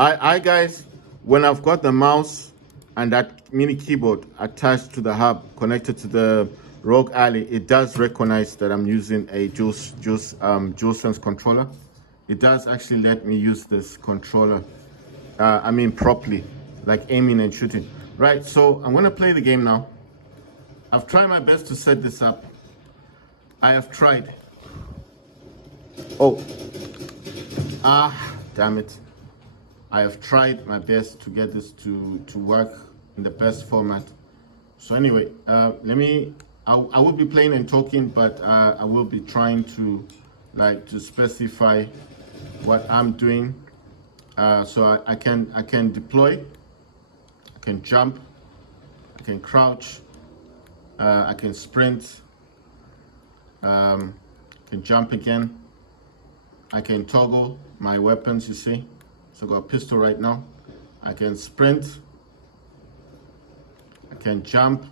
I guys, when I've got the mouse and that mini keyboard attached to the hub connected to the ROG Ally, it does recognize that I'm using a DualSense controller. It does actually let me use this controller, properly, like aiming and shooting. Right, so I'm gonna play the game now. I've tried my best to set this up. I have tried. Oh, damn it. I have tried my best to get this to work in the best format. So anyway, I will be playing and talking, but I will be trying to specify what I'm doing. So I can deploy, I can jump, I can crouch, I can sprint, I can jump again, I can toggle my weapons, you see. So I got a pistol right now. I can sprint, I can jump,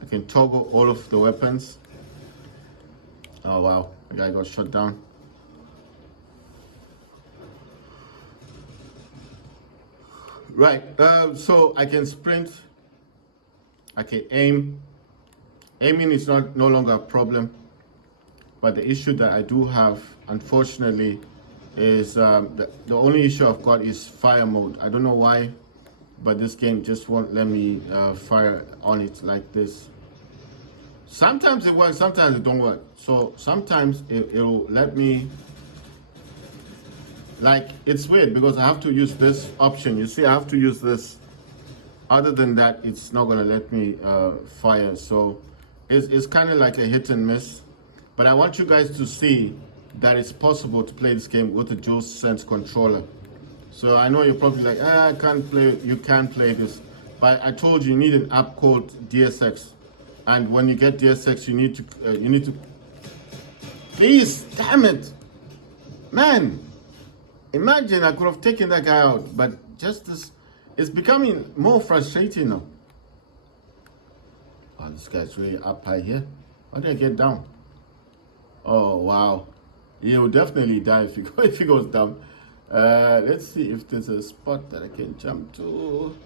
I can toggle all of the weapons. Oh wow, the guy got shot down. Right, so I can sprint, I can aim. Aiming is no longer a problem, but the issue that I do have, unfortunately, is the only issue I've got is fire mode. I don't know why, but this game just won't let me fire on it like this. Sometimes it works, sometimes it don't work. So sometimes it'll let me, it's weird because I have to use this option. You see, I have to use this. Other than that, it's not gonna let me fire. So it's kind of like a hit and miss. But I want you guys to see that it's possible to play this game with a DualSense controller. So I know you're probably like, I can't play it. You can play this. But I told you need an app called DSX. And when you get DSX, you need to, please, damn it. Man, imagine I could have taken that guy out, but just this, it's becoming more frustrating now. Oh, this guy's really up high here. How did I get down? Oh, wow. He'll definitely die if he goes down. Let's see if there's a spot that I can jump to.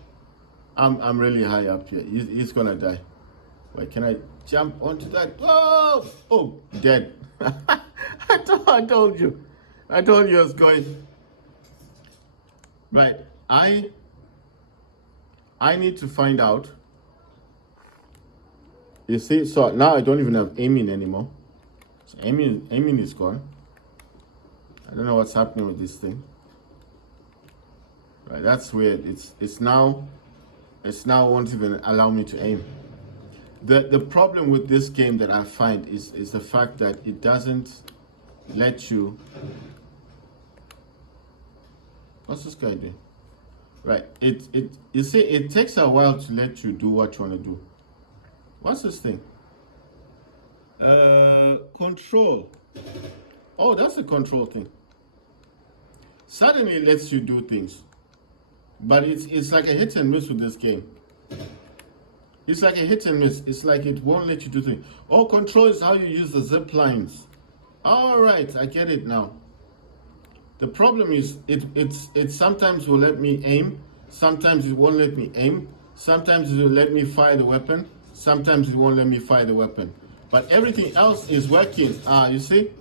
I'm really high up here. He's gonna die. Wait, can I jump onto that? Oh, oh, dead. I told you. I told you I was going. Right, I need to find out. You see, so now I don't even have aiming anymore. So aiming is gone. I don't know what's happening with this thing. Right, that's weird. It's now won't even allow me to aim. The problem with this game that I find is the fact that it doesn't let you. What's this guy doing? Right, you see, it takes a while to let you do what you want to do. What's this thing? Control. Oh, that's a control thing. Suddenly it lets you do things. But it's like a hit and miss with this game. It's like a hit and miss. It's like it won't let you do things. Oh, control is how you use the zip lines. All right, I get it now. The problem is it sometimes will let me aim. Sometimes it won't let me aim. Sometimes it will let me fire the weapon. Sometimes it won't let me fire the weapon. But everything else is working. You see?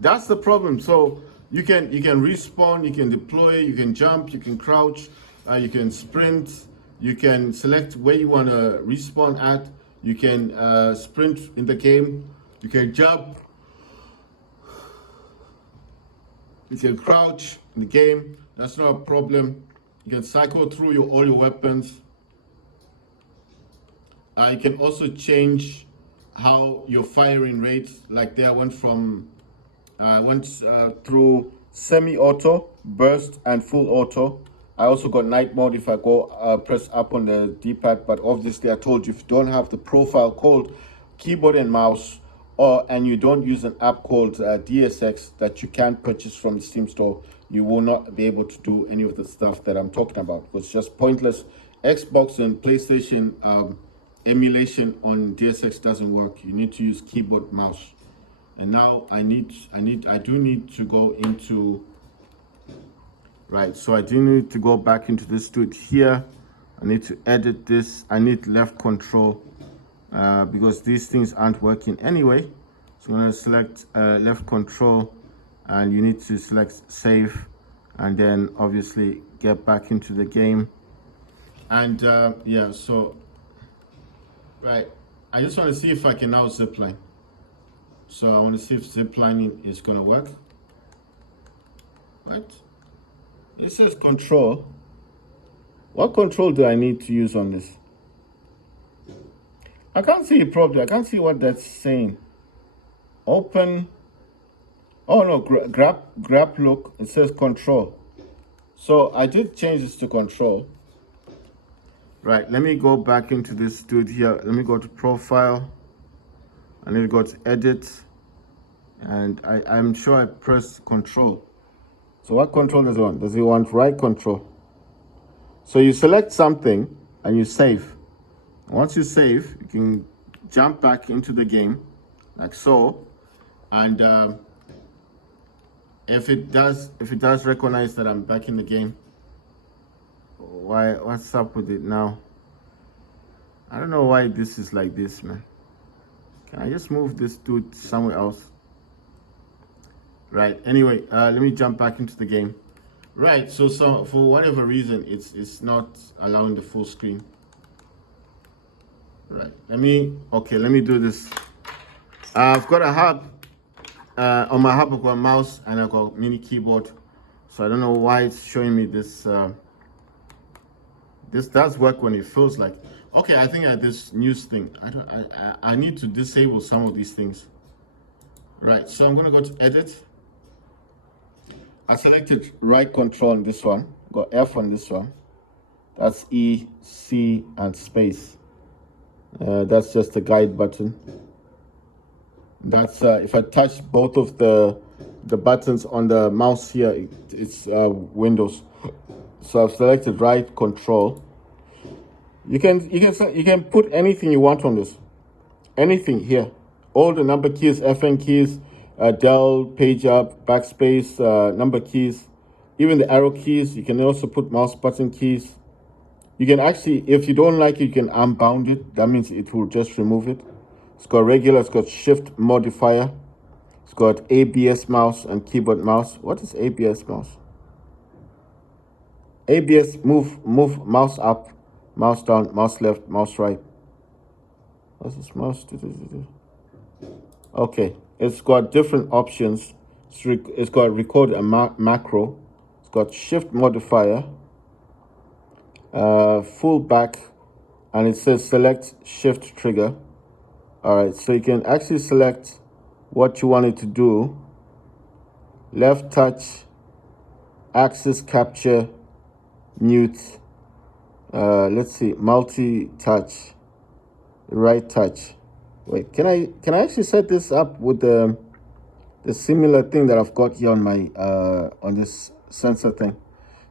That's the problem. So you can respawn, you can deploy, you can jump, you can crouch, you can sprint, you can select where you want to respawn at, you can sprint in the game, you can jump, you can crouch in the game. That's not a problem. You can cycle through all your weapons. You can also change how your firing rates, like there I went through semi-auto, burst, and full auto. I also got night mode if I go press up on the D-pad, but obviously I told you if you don't have the profile called keyboard and mouse, and you don't use an app called DSX that you can purchase from the Steam store, you will not be able to do any of the stuff that I'm talking about. It's just pointless. Xbox and PlayStation emulation on DSX doesn't work. You need to use keyboard mouse. And now I do need to go into Right, so I do need to go back into this dude here. I need to edit this. I need left control because these things aren't working anyway. So I'm going to select left control, and you need to select save, and then obviously get back into the game. And yeah, so right, I just want to see if I can now zipline. So I want to see if ziplining is going to work. Right, this says control. What control do I need to use on this? I can't see it properly. I can't see what that's saying. Open. Oh no, grab look. It says control. So I did change this to control. Right, let me go back into this dude here. Let me go to profile. I need to go to edit. And I'm sure I pressed control. So what control does it want? Does it want right control? So you select something and you save. Once you save, you can jump back into the game like so. And if it does recognize that I'm back in the game, what's up with it now? I don't know why this is like this, man. Can I just move this dude somewhere else? Right, anyway, let me jump back into the game. Right, so for whatever reason, it's not allowing the full screen. Right, let me do this. I've got a hub. On my hub I've got a mouse and I've got a mini keyboard. So I don't know why it's showing me this. This does work when it feels like. Okay, I think I had this news thing. I need to disable some of these things. Right, so I'm gonna go to edit. I selected right control on this one, got F on this one. That's E, C, and space. That's just the guide button. That's if I touch both of the buttons on the mouse here, it's Windows. So I've selected right control. You can put anything you want on this, anything here. All the number keys, FN keys. Del, page up, backspace, number keys, even the arrow keys. You can also put mouse button keys. You can actually, if you don't like it, you can unbound it. That means it will just remove it. It's got regular, it's got shift modifier. It's got ABS mouse and keyboard mouse. What is ABS mouse? ABS, move mouse up, mouse down, mouse left, mouse right. What's this mouse? Okay. It's got different options. It's got record a macro. It's got shift modifier, full back, and it says select shift trigger. All right, so you can actually select what you want it to do. Left touch, axis capture, mute. Let's see, multi-touch, right touch. Wait, can I actually set this up with the similar thing that I've got here on my on this sensor thing?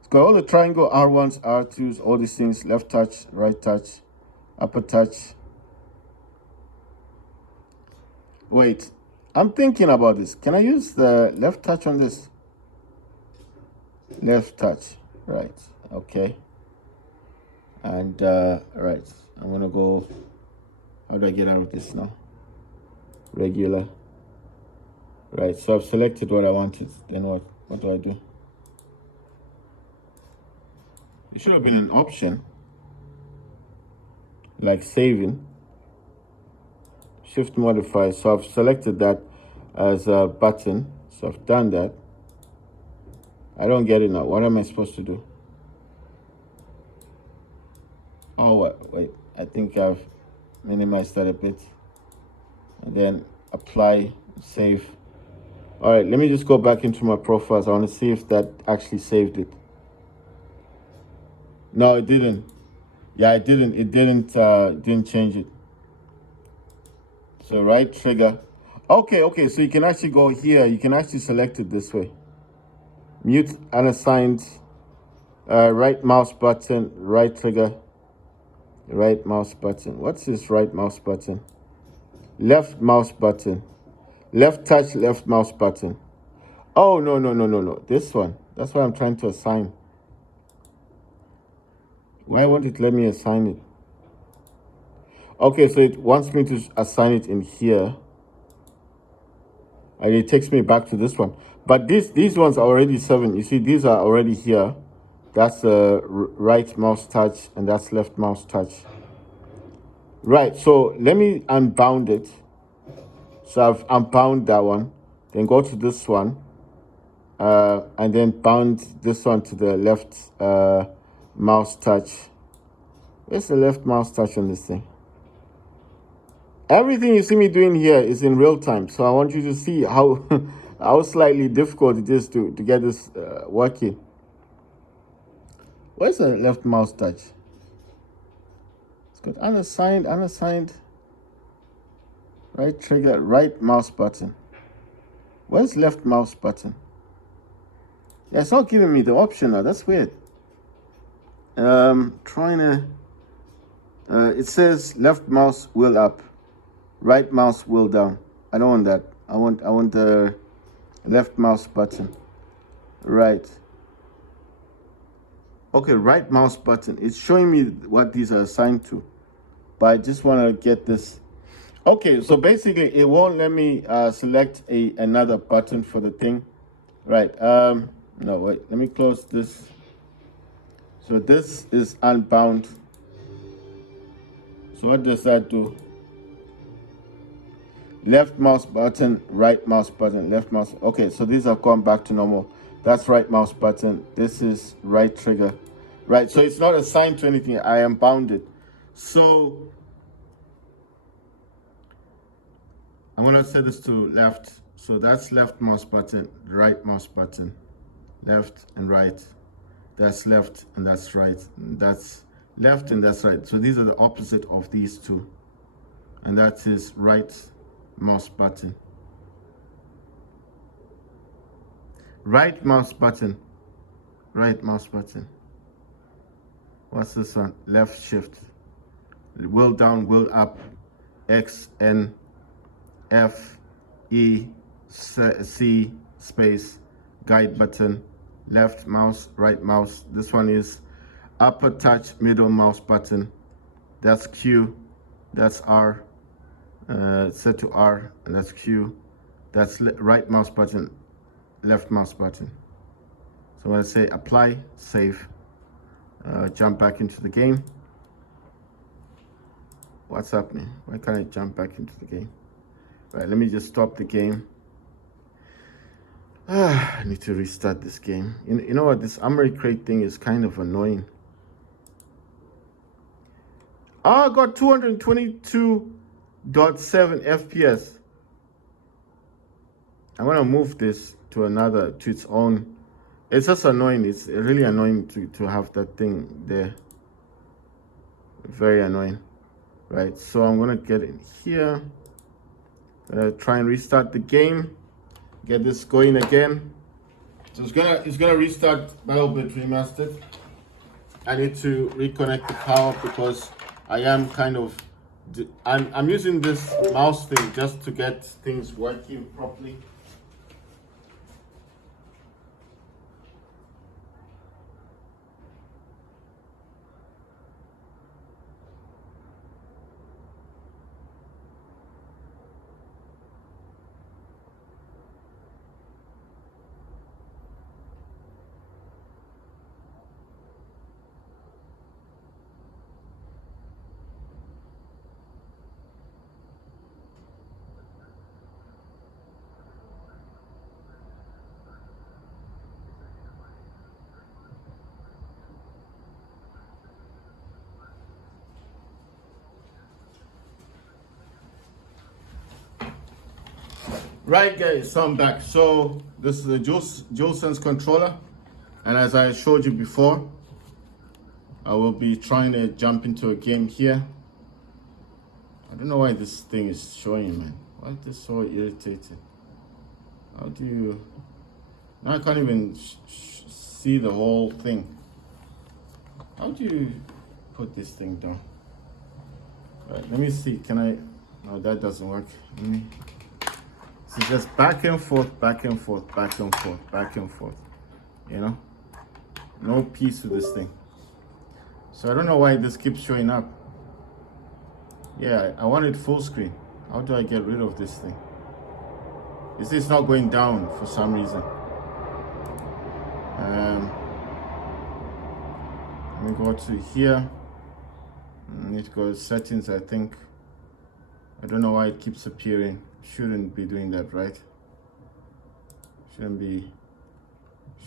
It's got all the triangle R1s, R2s, all these things, left touch, right touch, upper touch. Wait, I'm thinking about this. Can I use the left touch on this? Left touch, right, okay. And right, I'm gonna go. How do I get out of this now? Regular. Right, so I've selected what I wanted. Then what do I do? It should have been an option. Like saving. Shift modify. So I've selected that as a button. So I've done that. I don't get it now. What am I supposed to do? Oh, wait. I think I've minimize that a bit, and then apply, save. All right, let me just go back into my profiles. I want to see if that actually saved it. No, it didn't. Yeah, it didn't. It didn't change it. So right trigger. Okay. So you can actually go here. You can actually select it this way. Mute unassigned. Right mouse button. Right trigger. Right mouse button. What's this right mouse button? Left mouse button. Left touch, left mouse button. Oh, no. This one. That's why I'm trying to assign. Why won't it let me assign it? Okay, so it wants me to assign it in here. And it takes me back to this one. But these ones are already 7. You see, these are already here. That's right mouse touch, and that's left mouse touch. Right, so let me unbound it. So I've unbound that one. Then go to this one. And then bound this one to the left mouse touch. Where's the left mouse touch on this thing? Everything you see me doing here is in real time. So I want you to see how how slightly difficult it is to get this working. Where's the left mouse touch? It's got unassigned. Right trigger, right mouse button. Where's left mouse button? Yeah, it's not giving me the option now. That's weird. Trying to. It says left mouse wheel up, right mouse wheel down. I don't want that. I want the left mouse button. Right. Okay, right mouse button. It's showing me what these are assigned to, but I just want to get this. Okay, so basically it won't let me select another button for the thing. Right. No, wait. Let me close this. So this is unbound. So what does that do? Left mouse button, right mouse button, left mouse. Okay, so these are gone back to normal. That's right mouse button. This is right trigger. Right, so it's not assigned to anything. I am bounded. So I'm gonna set this to left. So that's left mouse button, right mouse button, left and right. That's left and that's right. And that's left and that's right. So these are the opposite of these two. And that is right mouse button. Right mouse button. Right mouse button. What's this one? Left shift. Wheel down, wheel up. X, N, F, E, C, space, guide button. Left mouse, right mouse. This one is upper touch, middle mouse button. That's Q. That's R. Set to R, and that's Q. That's right mouse button, left mouse button. So I'm going to say apply, save, jump back into the game. What's happening? Why can't I jump back into the game? Right, let me just stop the game. I need to restart this game. You know what? This Armory Crate thing is kind of annoying. Oh, I got 222.7 FPS. I'm gonna move this to its own. It's just annoying. It's really annoying to have that thing there. Very annoying. Right, so I'm gonna get in here. Try and restart the game. Get this going again. So it's gonna restart BattleBit Remastered. I need to reconnect the power because I am kind of I'm using this mouse thing just to get things working properly. Right guys, so I'm back. So this is the DualSense controller, and as I showed you before, I will be trying to jump into a game here. I don't know why this thing is showing, man. Why is this so irritating? How do you... Now I can't even see the whole thing. How do you put this thing down? Right, let me see. Can I... No, that doesn't work. Let me... So just back and forth, back and forth, back and forth, back and forth. you know, no peace with this thing. So I don't know why this keeps showing up. Yeah, I want it full screen. How do I get rid of this thing? Is this not going down for some reason? Let me go to here. I need to go to settings, I think. I don't know why it keeps appearing. Shouldn't be doing that, right? Shouldn't be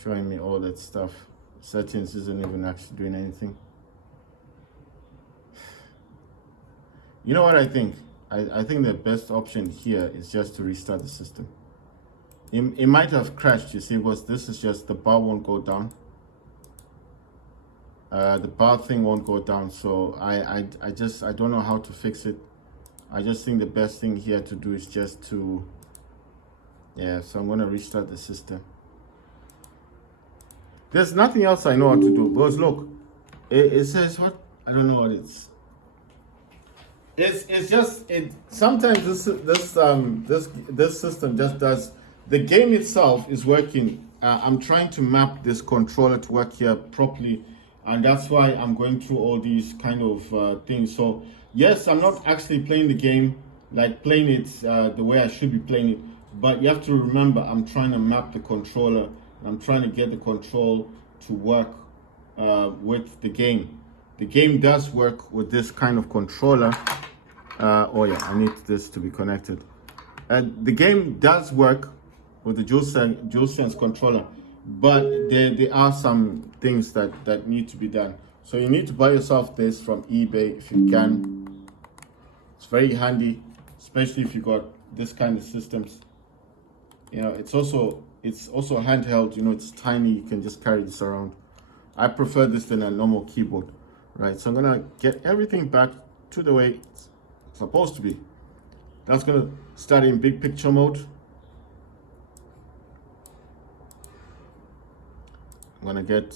showing me all that stuff. Settings isn't even actually doing anything. You know what I think? I think the best option here is just to restart the system. It might have crashed, you see, because this is just, the bar won't go down. The bar thing won't go down, so I don't know how to fix it. I just think the best thing here to do is just to, yeah, so I'm gonna restart the system. There's nothing else I know how to do, because look, it says what? I don't know what it's. It's just, sometimes this system just does, the game itself is working. I'm trying to map this controller to work here properly, and that's why I'm going through all these kind of things. So yes, I'm not actually playing the game, like playing it the way I should be playing it, but you have to remember, I'm trying to map the controller, and I'm trying to get the control to work with the game. The game does work with this kind of controller. Oh yeah, I need this to be connected. The game does work with the DualSense controller, but there are some things that need to be done. So you need to buy yourself this from eBay if you can. It's very handy, especially if you got this kind of systems. You know, it's also handheld. You know, it's tiny. You can just carry this around. I prefer this than a normal keyboard, right? So I'm gonna get everything back to the way it's supposed to be. That's gonna start in big picture mode. I'm gonna get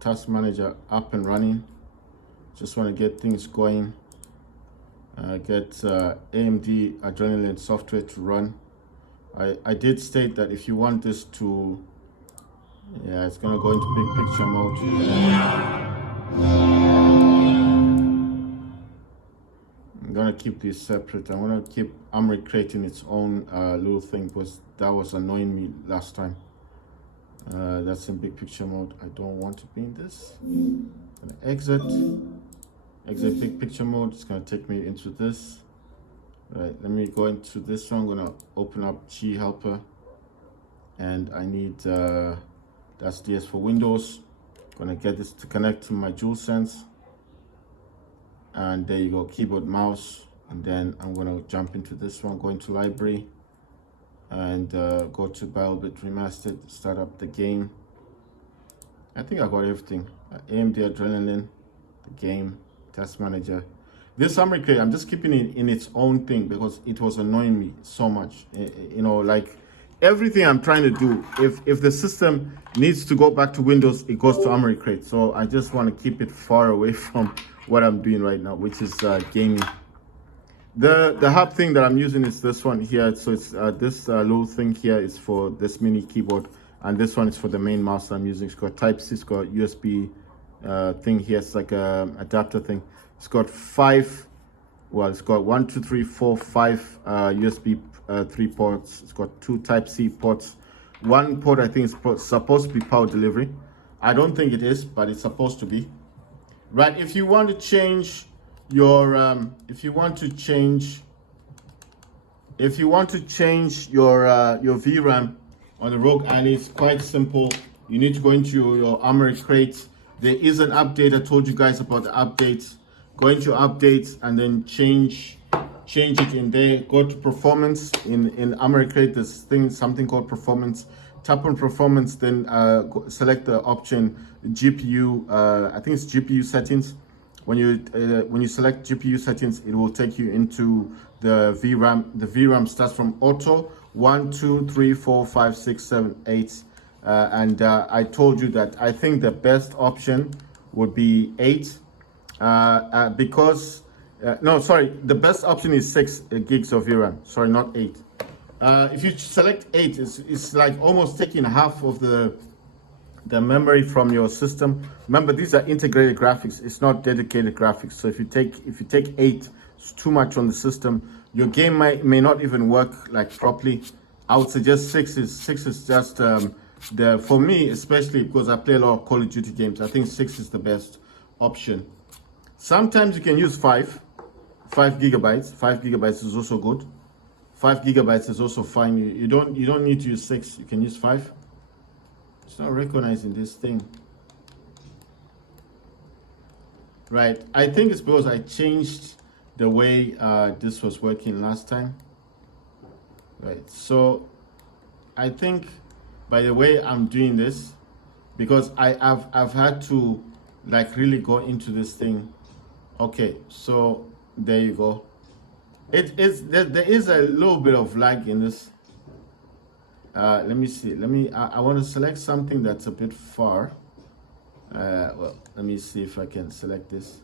Task Manager up and running. Just want to get things going. Get AMD Adrenaline software to run. I did state that if you want this to, yeah, it's gonna go into big picture mode. I'm gonna keep these separate. I want to keep Armory creating its own little thing, because that was annoying me last time. That's in big picture mode. I don't want to be in this. I'm gonna exit big picture mode. It's gonna take me into this. Right, let me go into this one. I'm gonna open up G Helper, and I need that's DS for Windows. Gonna get this to connect to my DualSense, and there you go, keyboard, mouse. And then I'm gonna jump into this one, go into library, and go to BattleBit Remastered, start up the game. I think I got everything. AMD Adrenaline, the game, Task Manager. This Armory Crate, I'm just keeping it in its own thing because it was annoying me so much. You know, like everything I'm trying to do, if the system needs to go back to Windows, it goes to Armory Crate. So I just want to keep it far away from what I'm doing right now, which is gaming. The hub thing that I'm using is this one here. So it's this little thing here is for this mini keyboard, and this one is for the main mouse I'm using. It's got Type-C, it's got USB thing here. It's like a adapter thing. It's got it's got 1, 2, 3, 4, 5 USB 3 ports. It's got 2 Type-C ports. One port I think is supposed to be power delivery. I don't think it is, but it's supposed to be. Right, if you want to change your your VRAM on the ROG Ally, it's quite simple. You need to go into your Armory Crate. There is an update. I told you guys about the update. Go into updates and then change it in there. Go to performance in Armory Crate. There's something called performance. Tap on performance, then select the option GPU. I think it's GPU settings. When you select GPU settings, it will take you into the VRAM. The VRAM starts from auto 1, 2, 3, 4, 5, 6, 7, 8. And I told you that I think the best option would be 8. Because no, sorry, the best option is 6 gigs of VRAM. Sorry, not 8. If you select 8, it's like almost taking half of the the memory from your system. Remember, these are integrated graphics. It's not dedicated graphics. So if you take 8, it's too much on the system. Your game may not even work like properly. I would suggest 6 is just for me, especially because I play a lot of Call of Duty games. I think 6 is the best option. Sometimes you can use 5 gigabytes. 5 gigabytes is also good. 5 gigabytes is also fine. You don't need to use 6. You can use 5. It's not recognizing this thing. Right. I think it's because I changed the way this was working last time. Right. So I think by the way I'm doing this, because I've had to like really go into this thing. Okay. So there you go. There is a little bit of lag in this. Let me see. I want to select something that's a bit far. Well, let me see if I can select this.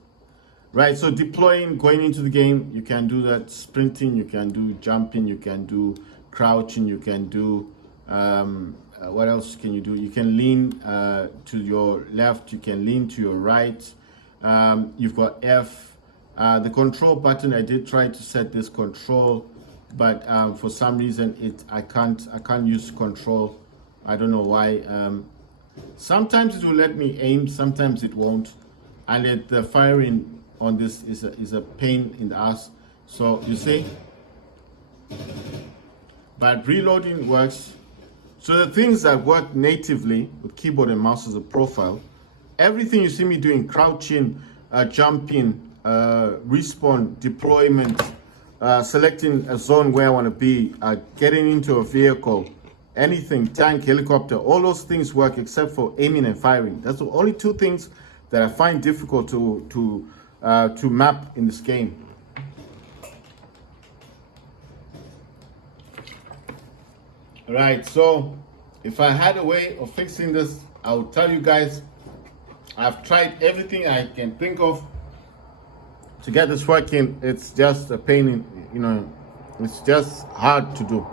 Right, so deploying, going into the game, you can do that. Sprinting, you can do jumping, you can do crouching, you can do, what else can you do? You can lean to your left, you can lean to your right. You've got F. The control button, I did try to set this control, but for some reason I can't use control. I don't know why. Sometimes it will let me aim, sometimes it won't, and the firing on this is a pain in the ass. So you see, but reloading works. So the things that work natively with keyboard and mouse as a profile, everything you see me doing, crouching, jumping, respawn, deployment, selecting a zone where I want to be, getting into a vehicle, anything, tank, helicopter, all those things work except for aiming and firing. That's the only 2 things that I find difficult to map in this game. Right, so if I had a way of fixing this, I would tell you guys. I've tried everything I can think of to get this working. It's just a pain in, it's just hard to do.